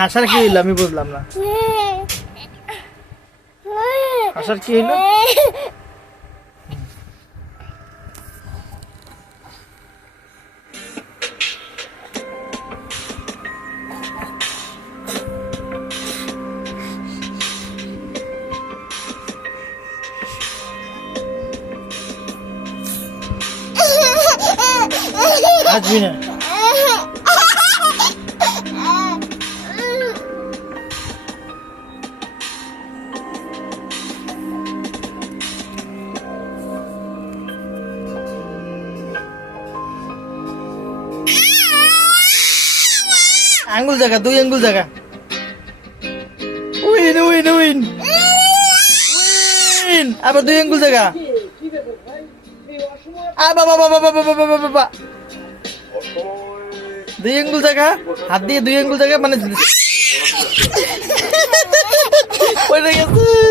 হাসার কি হইলো আমি বুঝলাম না। হাসার কি হইলো? হাসবি না। আঙ্গুল জায়গা, 2 আঙ্গুল জায়গা। উইন উইন উইন উইন, আবার 2 আঙ্গুল জায়গা। বাবা বাবা বাবা বাবা বাবা, 2 আঙ্গুল জায়গা, হাত দিয়ে 2 আঙ্গুল জায়গা মানে পড়ে গেছে।